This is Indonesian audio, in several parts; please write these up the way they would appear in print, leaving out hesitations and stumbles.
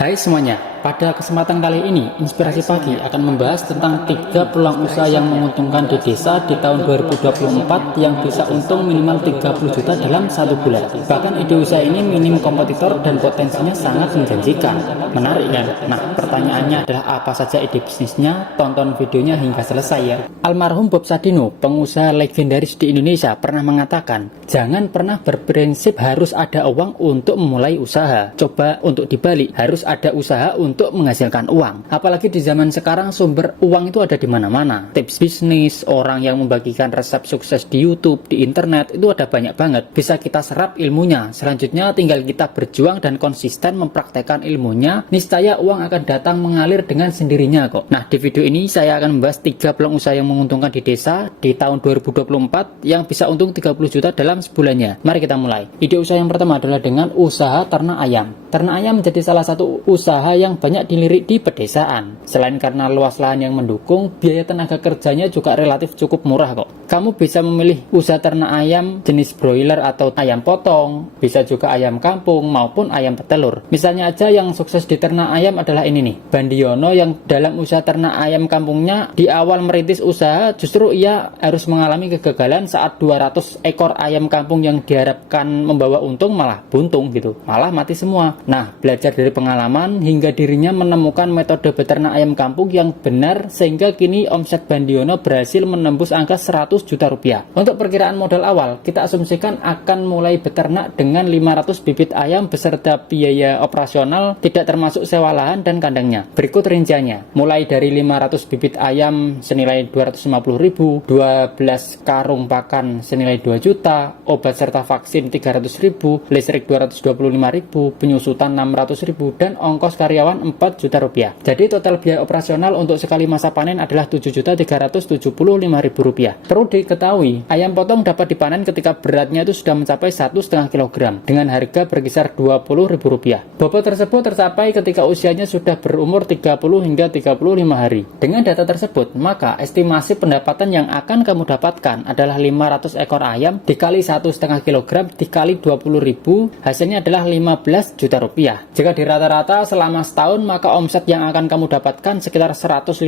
Hai semuanya, pada kesempatan kali ini Inspirasi Pagi akan membahas tentang 3 peluang usaha yang menguntungkan di desa di tahun 2024 yang bisa untung minimal 30 juta dalam 1 bulan. Bahkan ide usaha ini minim kompetitor dan potensinya sangat menjanjikan. Menarik kan? Nah, pertanyaannya adalah apa saja ide bisnisnya? Tonton videonya hingga selesai ya. Almarhum Bob Sadino, pengusaha legendaris di Indonesia, pernah mengatakan, jangan pernah berprinsip harus ada uang untuk memulai usaha. Coba untuk dibalik, harus ada usaha untuk menghasilkan uang. Apalagi di zaman sekarang sumber uang itu ada di mana-mana. Tips bisnis, orang yang membagikan resep sukses di YouTube, di internet, itu ada banyak banget. Bisa kita serap ilmunya. Selanjutnya tinggal kita berjuang dan konsisten mempraktekkan ilmunya, niscaya uang akan datang mengalir dengan sendirinya kok. Nah, di video ini saya akan membahas 3 peluang usaha yang menguntungkan di desa di tahun 2024 yang bisa untung 30 juta dalam sebulannya. Mari kita mulai. Ide usaha yang pertama adalah dengan usaha ternak ayam. Ternak ayam menjadi salah satu usaha yang banyak dilirik di pedesaan. Selain karena luas lahan yang mendukung, biaya tenaga kerjanya juga relatif cukup murah kok. Kamu bisa memilih usaha ternak ayam jenis broiler atau ayam potong, bisa juga ayam kampung maupun ayam petelur. Misalnya aja yang sukses di ternak ayam adalah ini nih, Bandiono, yang dalam usaha ternak ayam kampungnya di awal merintis usaha justru ia harus mengalami kegagalan saat 200 ekor ayam kampung yang diharapkan membawa untung malah buntung gitu, malah mati semua. Nah, belajar dari pengalaman hingga dirinya menemukan metode beternak ayam kampung yang benar sehingga kini omset Bandiono berhasil menembus angka 100 juta rupiah. Untuk perkiraan modal awal, kita asumsikan akan mulai beternak dengan 500 bibit ayam beserta biaya operasional tidak termasuk sewa lahan dan kandangnya. Berikut rinciannya. Mulai dari 500 bibit ayam senilai 250.000, 12 karung pakan senilai 2 juta, obat serta vaksin 300.000, listrik 225.000, penyusutan 600.000 dan ongkos karyawan 4 juta rupiah. Jadi total biaya operasional untuk sekali masa panen adalah 7.375.000 rupiah. Perlu diketahui, ayam potong dapat dipanen ketika beratnya itu sudah mencapai 1,5 kg dengan harga berkisar 20.000 rupiah. Bobot tersebut tercapai ketika usianya sudah berumur 30 hingga 35 hari. Dengan data tersebut, maka estimasi pendapatan yang akan kamu dapatkan adalah 500 ekor ayam dikali 1,5 kg dikali 20.000, hasilnya adalah 15 juta rupiah. Jika di rata-rata selama setahun, maka omset yang akan kamu dapatkan sekitar 150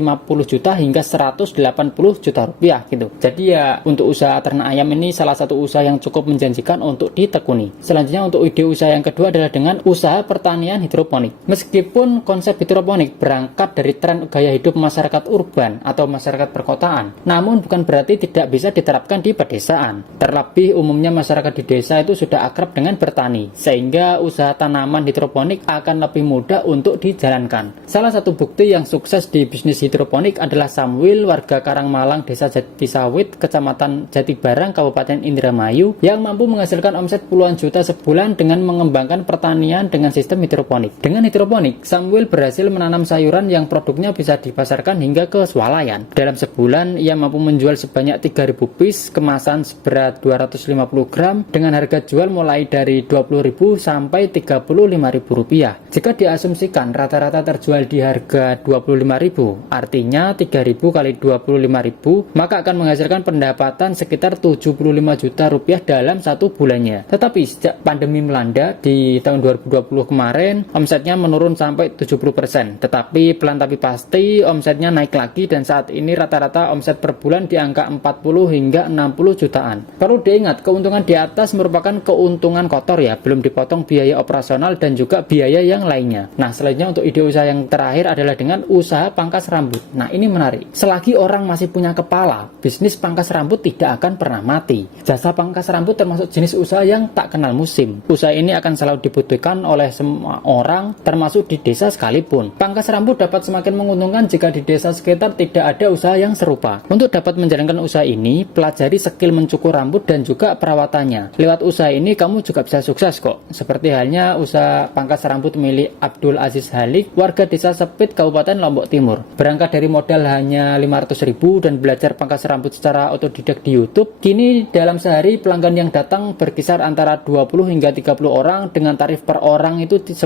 juta hingga 180 juta rupiah gitu. Jadi ya, untuk usaha ternak ayam ini salah satu usaha yang cukup menjanjikan untuk ditekuni. Selanjutnya untuk ide usaha yang kedua adalah dengan usaha pertanian hidroponik. Meskipun konsep hidroponik berangkat dari tren gaya hidup masyarakat urban atau masyarakat perkotaan, namun bukan berarti tidak bisa diterapkan di pedesaan. Terlebih umumnya masyarakat di desa itu sudah akrab dengan bertani, sehingga usaha tanaman hidroponik akan lebih mudah untuk dijalankan. Salah satu bukti yang sukses di bisnis hidroponik adalah Samuel, warga Karangmalang, Desa Jatisawit, Kecamatan Jatibarang, Kabupaten Indramayu, yang mampu menghasilkan omset puluhan juta sebulan dengan mengembangkan pertanian dengan sistem hidroponik. Dengan hidroponik, Samuel berhasil menanam sayuran yang produknya bisa dipasarkan hingga ke swalayan. Dalam sebulan, ia mampu menjual sebanyak 3.000 piece kemasan seberat 250 gram dengan harga jual mulai dari 20.000 sampai 35.000 rupiah. Jika diasumsikan rata-rata terjual di harga 25.000, artinya 3.000 kali 25.000, maka akan menghasilkan pendapatan sekitar 75 juta rupiah dalam 1 bulannya. Tetapi sejak pandemi melanda di tahun 2020 kemarin, omsetnya menurun sampai 70%. Tetapi pelan tapi pasti omsetnya naik lagi dan saat ini rata-rata omset per bulan di angka 40 hingga 60 jutaan. Perlu diingat, keuntungan di atas merupakan keuntungan kotor ya, belum dipotong biaya operasional dan juga biaya yang lainnya. Nah, selanjutnya untuk ide usaha yang terakhir adalah dengan usaha pangkas rambut. Nah, ini menarik. Selagi orang masih punya kepala, bisnis pangkas rambut tidak akan pernah mati. Jasa pangkas rambut termasuk jenis usaha yang tak kenal musim. Usaha ini akan selalu dibutuhkan oleh semua orang, termasuk di desa sekalipun. Pangkas rambut dapat semakin menguntungkan jika di desa sekitar tidak ada usaha yang serupa. Untuk dapat menjalankan usaha ini, pelajari skill mencukur rambut dan juga perawatannya. Lewat usaha ini, kamu juga bisa sukses kok. Seperti halnya usaha pangkas rambut milik Abdul Aziz Halik, warga desa Sepit, Kabupaten Lombok Timur. Berangkat dari modal hanya 500.000 dan belajar pangkas rambut secara otodidak di YouTube, kini dalam sehari pelanggan yang datang berkisar antara 20 hingga 30 orang dengan tarif per orang itu 10.000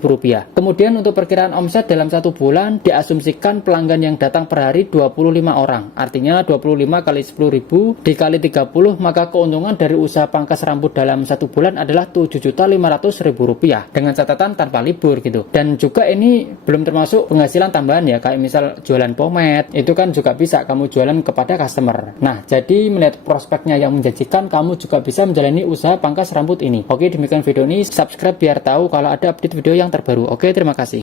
rupiah. Kemudian untuk perkiraan omset dalam 1 bulan, diasumsikan pelanggan yang datang per hari 25 orang. Artinya 25 kali 10.000 dikali 30, maka keuntungan dari usaha pangkas rambut dalam 1 bulan adalah 7.500.000 rupiah dengan catatan tanpa libur. sayur gitu. Dan juga ini belum termasuk penghasilan tambahan ya, kayak misal jualan pomade, itu kan juga bisa kamu jualan kepada customer. Nah, jadi melihat prospeknya yang menjanjikan, kamu juga bisa menjalani usaha pangkas rambut ini. Oke, demikian video ini, subscribe biar tahu kalau ada update video yang terbaru. Oke, terima kasih.